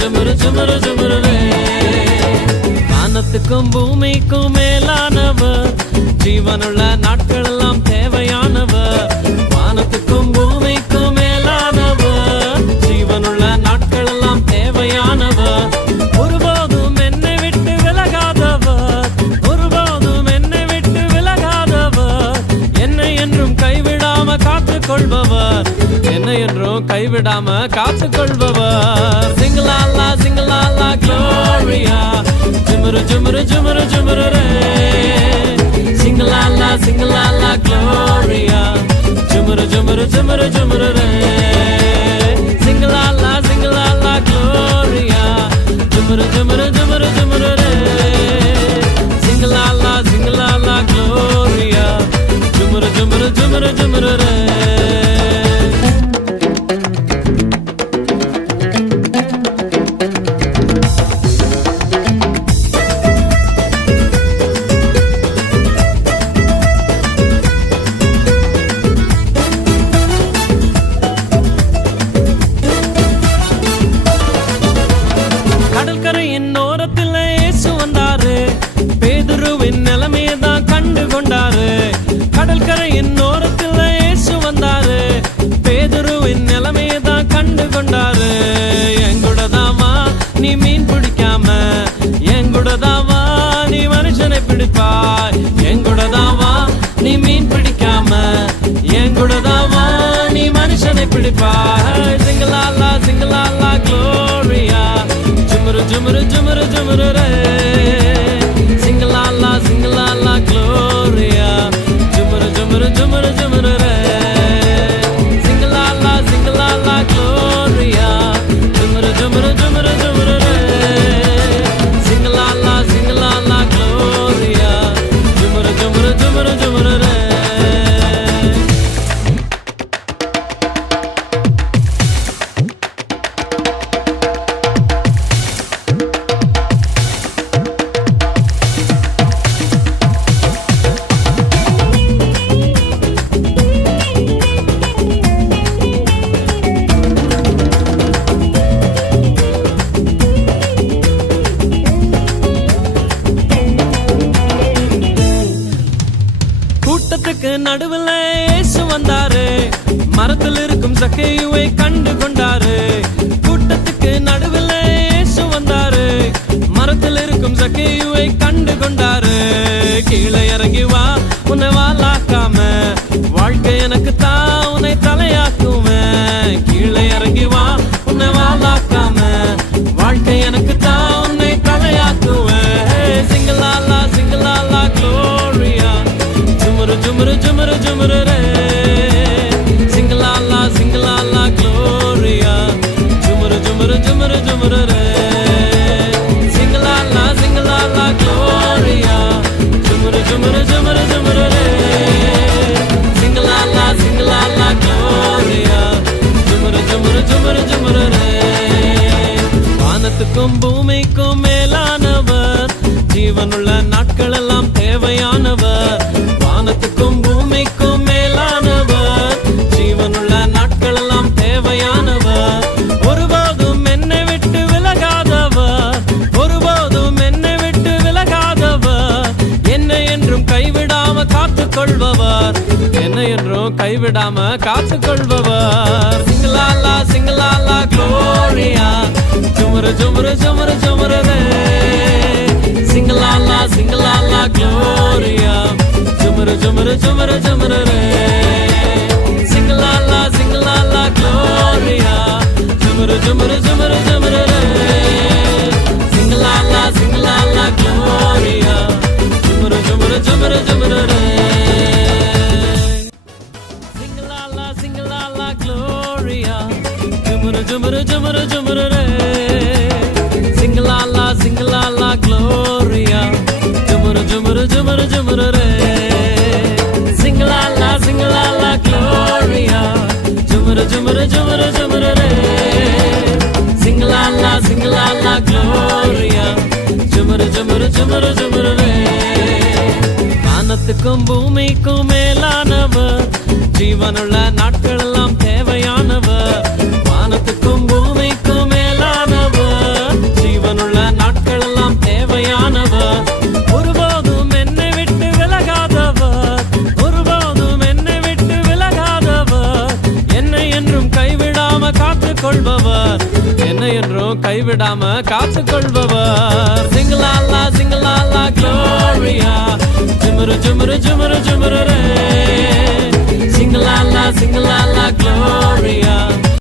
ஜுமுரு ஜுமுரு ஜுமுரு ஜுமுரு. வானத்துக்கும் பூமிக்கும் மேலானவர், ஜீவனுள்ள நாட்கள் எல்லாம் தேவையானவர். வானத்துக்கும் பூமிக்கும் மேலானவர், ஜீவனுள்ள நாட்கள் எல்லாம் தேவையானவர். ஒருபோதும் என்னை விட்டு விலகாதவர், ஒருபோதும் என்னை விட்டு விலகாதவர். என்னை என்றும் கைவிடாம காத்துக் கொள்பவர், என்னை என்றும் கைவிடாம காத்துக் கொள்பவர். சிங்கலாலா சிங்கலாலா க்ளோரியா, ஜுமுரு ஜுமுரு ஜுமுரு ஜுமுரு ரே. சிங்கலாலா சிங்கலாலா க்ளோரியா, ஜுமுரு ஜுமுரு ஜுமுரு ஜுமுரு ரே. சிங்கலாலா சிங்கலாலா க்ளோரியா, ஜுமுரு ஜுமுரு ஜுமுரு ஜுமுரு ரே. சிங்கலாலா சிங்கலாலா க்ளோரியா, ஜுமுரு ஜுமுரு ஜுமுரு ஜுமுரு ரே. கடற்கரையின் ஓரத்தில் இயேசு வந்தாரு, பேதுருவின் நிலைமையதான் கண்டு கொண்டாரு. கடற்கரையின் ஓரத்தில் இயேசு வந்தாரு, பேதுருவின் நிலைமையதான் கண்டு கொண்டாரு. எங்கூடதாவா நீ மீன் பிடிக்காம, எங்கூடதாவா நீ மனுஷனை பிடிப்பாய். எங்கூடதாவா நீ மீன் பிடிக்காம, எங்கூடதாவா நீ மனுஷனை பிடிப்பாய். சிங்கலாலா சிங்கலாலா க்ளோரியா, ஜுமுரு ஜுமுரு ஜுமுரு ஜுமுரு ரே. சிங்கலாலா சிங்கலாலா க்ளோரியா, ஜுமுரு ஜுமுரு ஜுமுரு ஜுமுரு ரே. சிங்கலாலா சிங்கலாலா க்ளோரியா, ஜுமுரு ஜுமுரு ஜுமுரு ஜுமுரு ரே. சிங்கலாலா சிங்கலாலா க்ளோரியா, ஜுமுரு ஜுமுரு ஜுமுரு ஜுமுரு ரே. கூட்டத்துக்கு நடுவில் இயேசு வந்தாரு, மரத்தில் இருக்கும் சக்கேயுவை கண்டு கொண்டாரு. கூட்டத்துக்கு நடுவில் இயேசு வந்தாரு, மரத்தில் இருக்கும் சக்கேயுவை கண்டு கொண்டாரு. கீழே இறங்கி வா, உன்னை வாலாக்காம, வாழ்க்கை எனக்கு தான் உன்னை தலையாக்குவேன். கீழே இறங்கி வா, உன்னை வாலாக்காம, வாழ்க்கை எனக்கு தான் உன்னை தலையாக்குவேன். சிங்கலாலா சிங்கலாலா க்ளோரியா, ஜுமுரு ஜுமுரு ஜுமுரு ஜுமுரு ரே. சிங்கலாலா சிங்கலாலா க்ளோரியா, ஜுமுரு ஜுமுரு ஜுமுரு ஜுமுரு ரே. சிங்கலாலா சிங்கலாலா க்ளோரியா, ஜுமுரு ஜுமுரு ஜுமுரு ஜுமுரு ரே. சிங்கலாலா சிங்கலாலா க்ளோரியா, ஜுமுரு ஜுமுரு ஜுமுரு ஜுமுரு ரே. வானத்துக்கும் பூமிக்கும் மேலானவர், ஜீவனுள்ள நாட்கள் எல்லாம் தேவையானவர். வானத்துக்கும் பூமிக்கும் மேலானவர், ஜீவனுள்ள நாட்கள் எல்லாம் தேவையானவர். ஒருபோதும் என்னை விட்டு விலகாதவர், ஒருபோதும் என்னை விட்டு விலகாதவர். என்னை என்றும் கைவிடாம காத்துக் கொள்பவர், என்னை என்றும் கைவிடாம காத்துக் கொள்பவர். சிங்கலாலா சிங்கலாலா க்ளோரியா, ஜுமுரு ஜுமுரு ஜுமுரு ஜுமுரு ரே. சிங்கலாலா சிங்கலாலா க்ளோரியா, ஜுமுரு ஜுமுரு ஜுமுரு ஜுமுரு ரே. சிங்கலாலா சிங்கலாலா க்ளோரியா, ஜுமுரு ஜுமுரு ஜுமுரு ஜுமுரு ரே. சிங்கலாலா சிங்கலாலா க்ளோரியா, ஜுமுரு ஜுமுரு ஜுமுரு ஜுமுரு ரே. சிங்கலாலா சிங்கலாலா க்ளோரியா, ஜுமுரு ஜுமுரு ஜுமுரு ஜுமுரு ரே. சிங்கலாலா சிங்கலாலா க்ளோரியா, ஜுமுரு ஜுமுரு ஜுமுரு ஜுமுரு ரே. சிங்கலாலா சிங்கலாலா க்ளோரியா, ஜுமுரு ஜுமுரு ஜுமுரு ஜுமுரு ரே. சிங்கலாலா சிங்கலாலா க்ளோரியா, ஜுமுரு ஜுமுரு ஜுமுரு ஜுமுரு ரே. வானத்துக்கும் பூமிக்கும் மேலானவர், ஜீவனுள்ள நாட்கள் எல்லாம் தேவையானவர். வானத்துக்கும் பூமிக்கும் மேலானவர், கைவிடாம காத்துக் கொள்பவர்